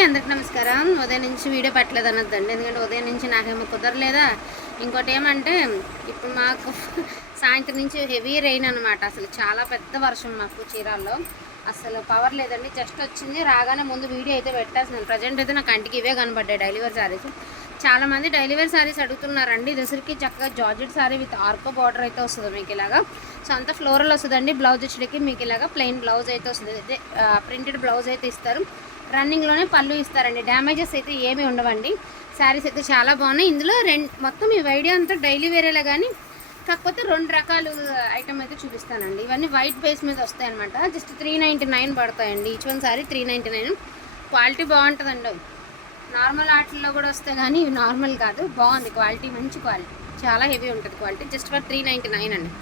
అందరికి నమస్కారం. ఉదయం నుంచి వీడియో పెట్టలేదు అనొద్దండి. ఎందుకంటే ఉదయం నుంచి నాకేమో కుదరలేదా? ఇంకోటి ఏమంటే ఇప్పుడు మాకు సాయంత్రం నుంచి హెవీ రెయిన్ అనమాట అసలు చాలా పెద్ద వర్షం మాకు చీరాల్లో. అసలు పవర్ లేదండి. జస్ట్ వచ్చింది. రాగానే ముందు వీడియో అయితే పెట్టేస్తున్నాను. ప్రజెంట్ అయితే నాకు కంటికి ఇవే కనబడ్డాయి డెలివరీ శారీస్ చాలా మంది డెలివరీ శారీస్ అడుగుతున్నారండి. దసరికి చక్కగా జార్జెట్ శారీ విత్ ఆర్కో బార్డర్ అయితే వస్తుంది మీకు ఇలాగా. సో అంత ఫ్లోరల్ వస్తుందండి. బ్లౌజ్ వచ్చేటికి మీకు ఇలాగా ప్లెయిన్ బ్లౌజ్ అయితే వస్తుంది. ప్రింటెడ్ బ్లౌజ్ అయితే ఇస్తారు. రన్నింగ్లోనే పళ్ళు ఇస్తారండి. డ్యామేజెస్ అయితే ఏమీ ఉండవండి. శారీస్ అయితే చాలా బాగున్నాయి. ఇందులో రెండు మొత్తం ఈ ఐడియా అంతా డైలీ వేరేలా కానీ కాకపోతే రెండు రకాలు ఐటమ్ అయితే చూపిస్తానండి. ఇవన్నీ వైట్ బేస్ మీద వస్తాయన్నమాట. జస్ట్ త్రీ నైంటీ నైన్ పడతాయండి. Each one sari three ninety nine. Quality బాగుంటుందండి. నార్మల్ ఆటల్లో కూడా వస్తాయి కానీ ఇవి నార్మల్ కాదు. బాగుంది క్వాలిటీ మంచి క్వాలిటీ. చాలా హెవీ ఉంటుంది quality. Just for three ninety nine అండి.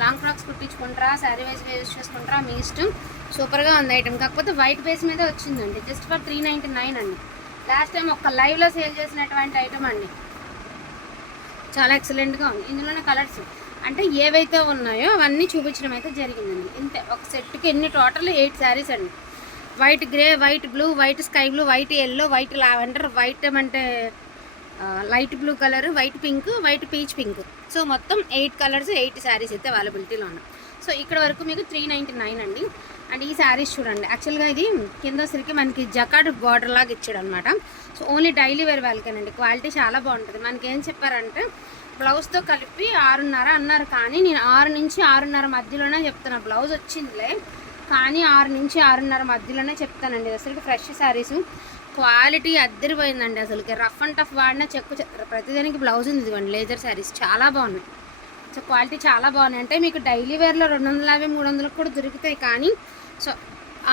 లాంగ్ ఫ్రాక్స్ కుట్టించుకుంటారా శారీ వేసి యూస్ చేసుకుంటారా మీ ఇష్టం. సూపర్గా ఉంది ఐటమ్. కాకపోతే వైట్ బేస్ మీద వచ్చిందండి. Just for three ninety nine అండి. లాస్ట్ టైం ఒక లైవ్లో సేల్ చేసినటువంటి ఐటమ్ అండి. చాలా ఎక్సలెంట్గా ఉంది. ఇందులోనే కలర్స్. అంటే ఏవైతే ఉన్నాయో అవన్నీ చూపించడం అయితే జరిగిందండి. ఇంతే. ఒక సెట్కి ఎన్ని టోటల్ ఎయిట్ శారీస్ అండి. White grey white blue white sky blue white yellow white lavender white అంటే light blue colour white pink white peach pink. So మొత్తం ఎయిట్ కలర్స్ ఎయిట్ శారీస్ అయితే అవైలబిలిటీలో ఉన్నాయి సో ఇక్కడ వరకు మీకు త్రీ నైంటీ నైన్ అండి. అండ్ ఈ శారీస్ చూడండి. యాక్చువల్గా ఇది కింద సరికి మనకి జకాడ్ బార్డర్ లాగా ఇచ్చాడు అనమాట సో ఓన్లీ డైలీ వేర్ వాళ్ళకేనండి. క్వాలిటీ చాలా బాగుంటుంది. మనకి ఏం చెప్పారంటే బ్లౌజ్తో కలిపి ఆరున్నర అన్నారు. కానీ నేను ఆరు నుంచి ఆరున్నర మధ్యలోనే చెప్తున్నా. బ్లౌజ్ వచ్చిందిలే. కానీ ఆరు నుంచి ఆరున్నర మధ్యలోనే చెప్తానండి. అసలు ఫ్రెష్ శారీస్. క్వాలిటీ అద్దరిపోయిందండి అసలుకి. రఫ్ అండ్ టఫ్ వాడిన చెక్కు ప్రతిదానికి బ్లౌజ్ ఉంది ఇదిగోండి లేజర్ శారీస్ చాలా బాగున్నాయి. సో క్వాలిటీ చాలా బాగున్నాయి. అంటే మీకు డైలీ వేర్లో రెండు వందల యాభై మూడు వందలకు కూడా దొరుకుతాయి కానీ సో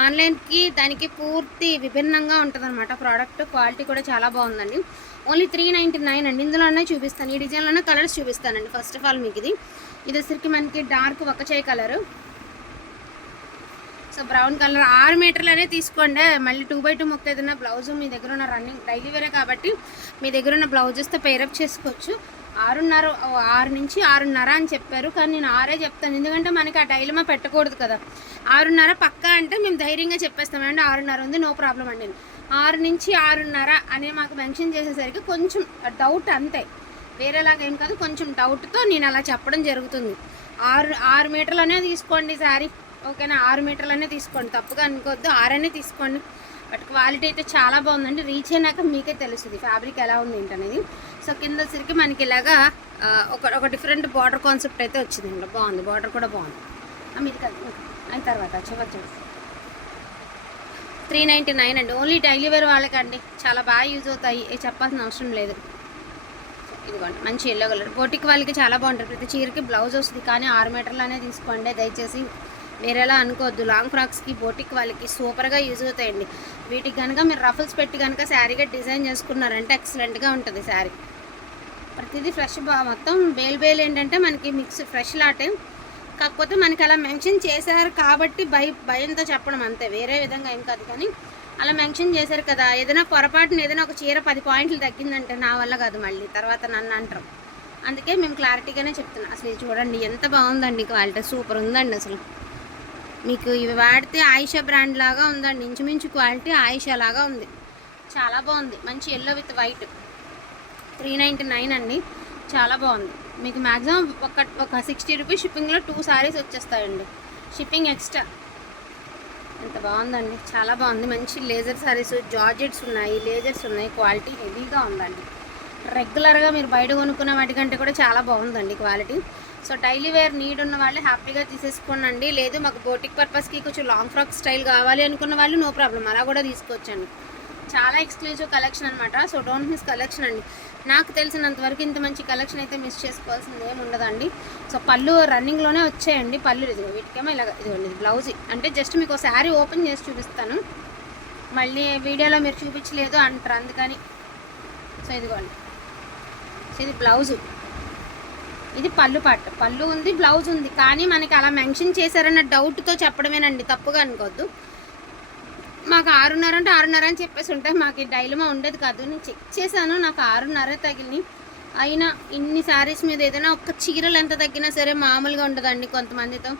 ఆన్లైన్కి దానికి పూర్తి విభిన్నంగా ఉంటుంది అనమాట ప్రోడక్ట్ క్వాలిటీ కూడా చాలా బాగుందండి. ఓన్లీ త్రీ నైంటీ నైన్ అండి. ఇందులోనే చూపిస్తాను. ఈ డిజైన్లోనే కలర్స్ చూపిస్తానండి ఫస్ట్ ఆఫ్ ఆల్ మీకు ఇది ఇది వచ్చరికి మనకి డార్క్ ఒక కలరు. సో బ్రౌన్ కలర్ ఆరు మీటర్లనే తీసుకోండి. మళ్ళీ టూ బై టూ ముక్క ఏదైనా బ్లౌజ్ మీ దగ్గర ఉన్న రన్నింగ్ డైలీ వేరే కాబట్టి మీ దగ్గర ఉన్న బ్లౌజెస్తో పేరప్ చేసుకోవచ్చు. ఆరున్నర ఆరు నుంచి ఆరున్నర అని చెప్పారు. కానీ నేను ఆరే చెప్తాను. ఎందుకంటే మనకి ఆ డైలమా పెట్టకూడదు కదా. ఆరున్నర పక్కా అంటే మేము ధైర్యంగా చెప్పేస్తామండి ఆరున్నర ఉంది నో ప్రాబ్లం అండి. ఆరు నుంచి ఆరున్నర అని మాకు మెన్షన్ చేసేసరికి కొంచెం డౌట్ అంతే. వేరేలాగా ఏం కాదు కొంచెం డౌట్తో నేను అలా చెప్పడం జరుగుతుంది. ఆరు ఆరు మీటర్లనే తీసుకోండి సారీ. ఓకేనా? ఆరు మీటర్లనే తీసుకోండి. తప్పుగా అనుకోవద్దు. ఆరనే తీసుకోండి. బట్ క్వాలిటీ అయితే చాలా బాగుందండి. రీచ్ అయినాక మీకే తెలుస్తుంది ఫ్యాబ్రిక్ ఎలా ఉంది ఏంటనేది. సో కింద వచ్చరికి మనకి ఇలాగా ఒక ఒక డిఫరెంట్ బార్డర్ కాన్సెప్ట్ అయితే వచ్చిందండి బాగుంది. బార్డర్ కూడా బాగుంది. ఆ, అయిన తర్వాత చివరి త్రీ నైంటీ నైన్ అండి. ఓన్లీ డైలీ వేర్ వాళ్ళకండి. చాలా బాగా యూజ్ అవుతాయి. చెప్పాల్సిన అవసరం లేదు. ఇదిగోండి. మంచి ఎల్లో కలర్ బోటిక్ వాళ్ళకి చాలా బాగుంటుంది. ప్రతి చీరకి బ్లౌజ్ వస్తుంది. కానీ ఆరు మీటర్లనే తీసుకోండి. దయచేసి వేరేలా అనుకోవద్దు. లాంగ్ ఫ్రాక్స్కి బోటిక్ వాళ్ళకి సూపర్గా యూజ్ అవుతాయండి. వీటికి కనుక మీరు రఫల్స్ పెట్టి కనుక శారీగా డిజైన్ చేసుకున్నారంటే ఎక్సలెంట్గా ఉంటుంది శారీ ప్రతిదీ ఫ్రెష్ మొత్తం బేల్ బేల్ ఏంటంటే మనకి మిక్స్ ఫ్రెష్ లాటే. కాకపోతే మనకి అలా మెన్షన్ చేశారు కాబట్టి భయ భయంతో చెప్పడం అంతే. వేరే విధంగా ఏం కాదు కానీ అలా మెన్షన్ చేశారు కదా. ఏదైనా పొరపాటున ఏదైనా ఒక చీర పది పాయింట్లు తగ్గిందంటే నా వల్ల కాదు మళ్ళీ. తర్వాత నన్ను అంటారు. అందుకే మేము క్లారిటీగానే చెప్తున్నాం. అసలు చూడండి ఎంత బాగుందండి క్వాలిటీ. సూపర్ ఉందండి అసలు. మీకు ఇవి వాడితే ఆయిషా బ్రాండ్ లాగా ఉందండి. ఇంచుమించు క్వాలిటీ ఆయిషా లాగా ఉంది. చాలా బాగుంది. మంచి yellow with white three ninety nine అండి. చాలా బాగుంది. మీకు మ్యాక్సిమం ఒక ఒక సిక్స్టీ రూపీస్ షిప్పింగ్లో టూ సారీస్ వచ్చేస్తాయండి. షిప్పింగ్ ఎక్స్ట్రా ఎంత బాగుందండి. చాలా బాగుంది. మంచి లేజర్ సారీస్ జార్జెట్స్ ఉన్నాయి. లేజర్స్ ఉన్నాయి. క్వాలిటీ హెవీగా ఉందండి. రెగ్యులర్గా మీరు బయట కొనుక్కున్న వాటికంటే కూడా చాలా బాగుందండి quality so daily wear need ఉన్న వాళ్ళు హ్యాపీగా తీసేసుకోనండి. లేదు మాకు బోటిక్ పర్పస్కి కొంచెం లాంగ్ ఫ్రాక్ స్టైల్ కావాలి అనుకున్న వాళ్ళు నో ప్రాబ్లం అలా కూడా తీసుకోవచ్చండి. చాలా ఎక్స్క్లూజివ్ కలెక్షన్ అనమాట సో డోంట్ మిస్ కలెక్షన్ అండి. నాకు తెలిసినంత వరకు ఇంత మంచి కలెక్షన్ అయితే మిస్ చేసుకోవాల్సింది ఏమి ఉండదండి. సో పళ్ళు రన్నింగ్లోనే వచ్చాయండి. పళ్ళు ఇది వీటికేమో ఇలా ఇదిగోండి ఇది బ్లౌజ్. అంటే జస్ట్ మీకు శారీ ఓపెన్ చేసి చూపిస్తాను. మళ్ళీ వీడియోలో మీరు చూపించలేదు అంటారు. అందుకని సో ఇదిగోండి. సో ఇది బ్లౌజు. ఇది పళ్ళు పట్టు పళ్ళు ఉంది బ్లౌజ్ ఉంది. కానీ మనకి అలా మెన్షన్ చేశారన్న డౌట్తో చెప్పడమేనండి. తప్పుగా అనుకోవద్దు మాకు ఆరున్నర అంటే ఆరున్నర అని చెప్పేసి ఉంటే మాకు ఈ డైలమా ఉండేది కాదు. నేను చెక్ చేశాను. నాకు ఆరున్నర తగిలి అయినా ఇన్ని శారీస్ మీద ఏదైనా ఒక్క చీరలు ఎంత తగ్గినా సరే మామూలుగా ఉండదండి కొంతమందితో.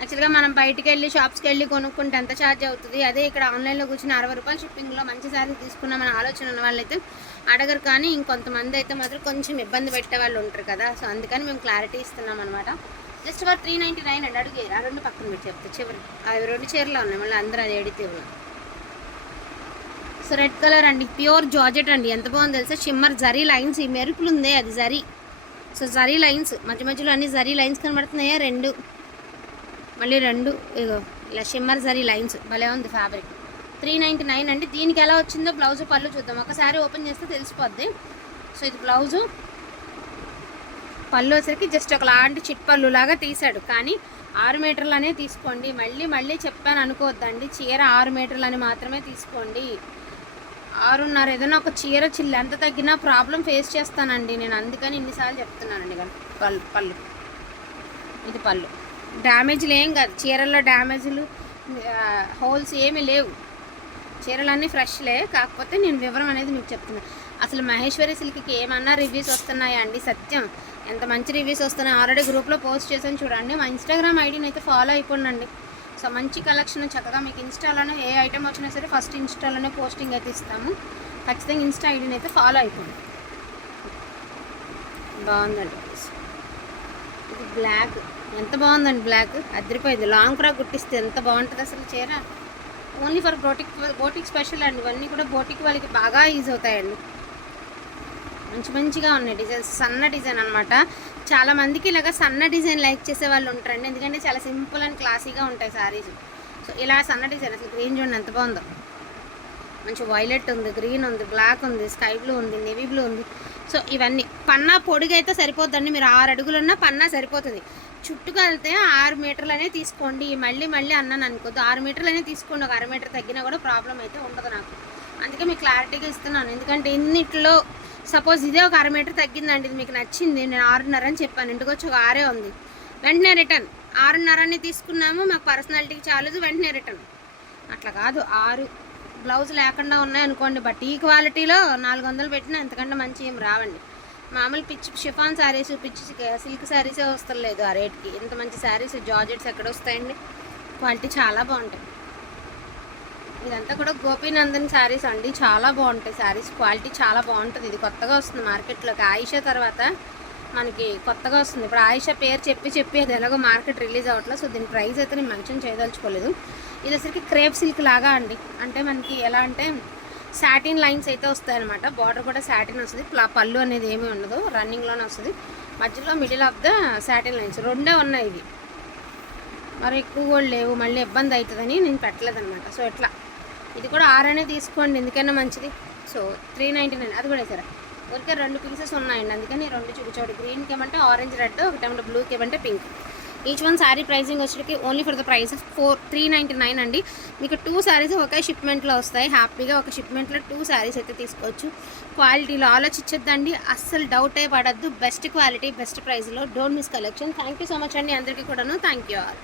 యాక్చువల్గా మనం బయటికి వెళ్ళి షాప్స్కి వెళ్ళి కొనుక్కుంటే ఎంత ఛార్జ్ అవుతుంది? అదే ఇక్కడ ఆన్లైన్లో కూర్చుని అరవై రూపాయలు షిప్పింగ్లో మంచి శారీ తీసుకున్నామని ఆలోచన ఉన్న వాళ్ళైతే అడగరు. కానీ ఇంకొంతమంది అయితే మాత్రం కొంచెం ఇబ్బంది పెట్టే వాళ్ళు ఉంటారు కదా. సో అందుకని మేము క్లారిటీ ఇస్తున్నాం అనమాట just for three ninety nine అండి అడుగు ఆ రెండు పక్కన పెట్టి చెప్తా చివరి అవి రెండు చీరలు ఉన్నాయి. మళ్ళీ అందరూ అది ఎడితే ఉన్నాయి సో రెడ్ కలర్ అండి. ప్యూర్ జార్జెట్ అండి. ఎంత బాగుంది తెలుసా? షిమ్మర్ జరీ లైన్స్ ఈ మెరుపులు ఉంది అది జరీ సో జరీ లైన్స్ మధ్య మధ్యలో అన్ని జరీ లైన్స్ కనబడుతున్నాయా? రెండు. మళ్ళీ రెండు ఇగో ఇలా షిమ్మర్ జరీ లైన్స్ భలే ఉంది ఫ్యాబ్రిక్ త్రీ నైంటీ నైన్ అండి దీనికి ఎలా వచ్చిందో బ్లౌజ్ పళ్ళు చూద్దాం. ఒకసారి ఓపెన్ చేస్తే తెలిసిపోద్ది. సో ఇది బ్లౌజు. పళ్ళు వచ్చరికి జస్ట్ ఒకలాంటి చిట్ పళ్ళు లాగా తీసాడు కానీ ఆరు మీటర్లనే తీసుకోండి. మళ్ళీ మళ్ళీ చెప్పాను అనుకోవద్దండి. చీర ఆరు మీటర్లని మాత్రమే తీసుకోండి. ఆరున్నర ఏదైనా ఒక చీర చిల్లు ఎంత తగ్గినా ప్రాబ్లం ఫేస్ చేస్తానండి. నేను అందుకని ఇన్నిసార్లు చెప్తున్నానండి. పళ్ళు పళ్ళు. ఇది పళ్ళు. డ్యామేజ్లు ఏం కాదు. చీరల్లో డ్యామేజ్లు హోల్స్ ఏమీ లేవు. చీరలన్నీ ఫ్రెష్లే. కాకపోతే నేను వివరం అనేది మీకు చెప్తున్నాను అసలు మహేశ్వరి సిల్క్కి ఏమన్నా రివ్యూస్ వస్తున్నాయా అండి? సత్యం. ఎంత మంచి రివ్యూస్ వస్తున్నాయి. ఆల్రెడీ గ్రూప్లో పోస్ట్ చేశాను చూడండి. మా ఇన్స్టాగ్రామ్ ఐడిని అయితే ఫాలో అయిపోండి సో మంచి కలెక్షన్ చక్కగా మీకు ఇన్స్టాలోనే ఏ ఐటెం వచ్చినా సరే ఫస్ట్ ఇన్స్టాలోనే పోస్టింగ్ అయితే ఇస్తాము. ఖచ్చితంగా ఇన్స్టా ఐడిని అయితే ఫాలో అయిపోండి. బాగుందండి. బ్లాక్. ఎంత బాగుందండి బ్లాక్? అదిరిపోయింది. లాంగ్ ఫ్రాక్ కుట్టిస్తే ఎంత బాగుంటుంది అసలు చీర? Only for boutique boutique special అండి. ఇవన్నీ కూడా బోటిక్ వాళ్ళకి బాగా యూజ్ అవుతాయండి. మంచి మంచిగా ఉన్నాయి డిజైన్స్. సన్న డిజైన్ అనమాట చాలా మందికి ఇలాగ సన్న డిజైన్ లైక్ చేసే వాళ్ళు ఉంటారండి. ఎందుకంటే చాలా సింపుల్ అండ్ క్లాసీగా ఉంటాయి సారీస్. సో ఇలా సన్న డిజైన్ అసలు గ్రీన్ చూడండి ఎంత బాగుందో. మంచి వైలెట్ ఉంది గ్రీన్ ఉంది బ్లాక్ ఉంది స్కై బ్లూ ఉంది నేవీ బ్లూ ఉంది. సో ఇవన్నీ. పన్నా పొడిగైతే సరిపోద్దండి. మీరు ఆరు అడుగులున్నా పన్నా సరిపోతుంది. చుట్టుకెళ్తే ఆరు మీటర్లనే తీసుకోండి. మళ్ళీ మళ్ళీ అన్నాను అనుకోద్దు. ఆరు మీటర్లనే తీసుకోండి. ఒక అర మీటర్ తగ్గినా కూడా ప్రాబ్లం అయితే ఉండదు నాకు. అందుకే మీకు క్లారిటీగా ఇస్తున్నాను. ఎందుకంటే ఇన్నిట్లో సపోజ్ ఇదే ఒక అర మీటర్ తగ్గిందండి. ఇది మీకు నచ్చింది. నేను ఆరున్నర అని చెప్పాను. ఇంటికి వచ్చి ఒక ఆరే ఉంది. వెంటనే రిటర్న్. ఆరున్నరని తీసుకున్నాము. మాకు పర్సనాలిటీకి చాలదు. వెంటనే రిటర్న్. అట్లా కాదు. ఆరు బ్లౌజ్ లేకుండా ఉన్నాయనుకోండి బట్ ఈ క్వాలిటీలో నాలుగు వందలు పెట్టినా ఎంతకంటే మంచి ఏం రావండి. మామూలు పిచ్చి షిఫాన్ శారీస్ పిచ్చి సిల్క్ శారీసే వస్తలేదు ఆ రేట్కి. ఇంత మంచి శారీస్ జార్జెట్స్ ఎక్కడ వస్తాయండి? క్వాలిటీ చాలా బాగుంటాయి. ఇదంతా కూడా గోపీనందన్ శారీస్ అండి. చాలా బాగుంటాయి శారీస్. క్వాలిటీ చాలా బాగుంటుంది. ఇది కొత్తగా వస్తుంది మార్కెట్లోకి. ఆయిషా తర్వాత మనకి కొత్తగా వస్తుంది. ఇప్పుడు ఆయుష పేరు చెప్పి చెప్పి అది ఎలాగో మార్కెట్ రిలీజ్ అవ్వట్లేదు సో దీని ప్రైస్ అయితే నేను మెన్షన్ చేయదలుచుకోలేదు. ఇది అసలుకి క్రేప్ సిల్క్ లాగా అండి. అంటే మనకి ఎలా అంటే సాటిన్ లైన్స్ అయితే వస్తాయి అనమాట బార్డర్ కూడా సాటిన్ వస్తుంది. ప్లా- పళ్ళు అనేది ఏమీ ఉండదు. రన్నింగ్లోనే వస్తుంది. మధ్యలో middle of the satin lines. రెండే ఉన్నాయి ఇవి. మరి ఎక్కువ కూడా లేవు. మళ్ళీ ఇబ్బంది అవుతుందని నేను పెట్టలేదన్నమాట. సో ఎట్లా ఇది కూడా ఆరనే తీసుకోండి. ఎందుకైనా మంచిది. So three ninety nine. అది కూడా సరే ఊరికే రెండు పీసెస్ ఉన్నాయండి. అందుకని రెండు చూపించాడు. గ్రీన్కి ఏమంటే ఆరెంజ్ రెడ్ ఒకటేమంటే బ్లూకి ఏమంటే pink each one sari pricing వచ్చేటికి only for the price four three ninety nine అండి. మీకు టూ శారీస్ ఒకే షిప్మెంట్లో వస్తాయి. హ్యాపీగా ఒక షిప్మెంట్లో టూ శారీస్ అయితే తీసుకోవచ్చు. క్వాలిటీలో ఆలోచించొద్దండి. అస్సలు డౌటే పడద్దు. బెస్ట్ క్వాలిటీ బెస్ట్ ప్రైస్లో don't miss collection thank you so much అండి అందరికీ కూడాను. Thank you all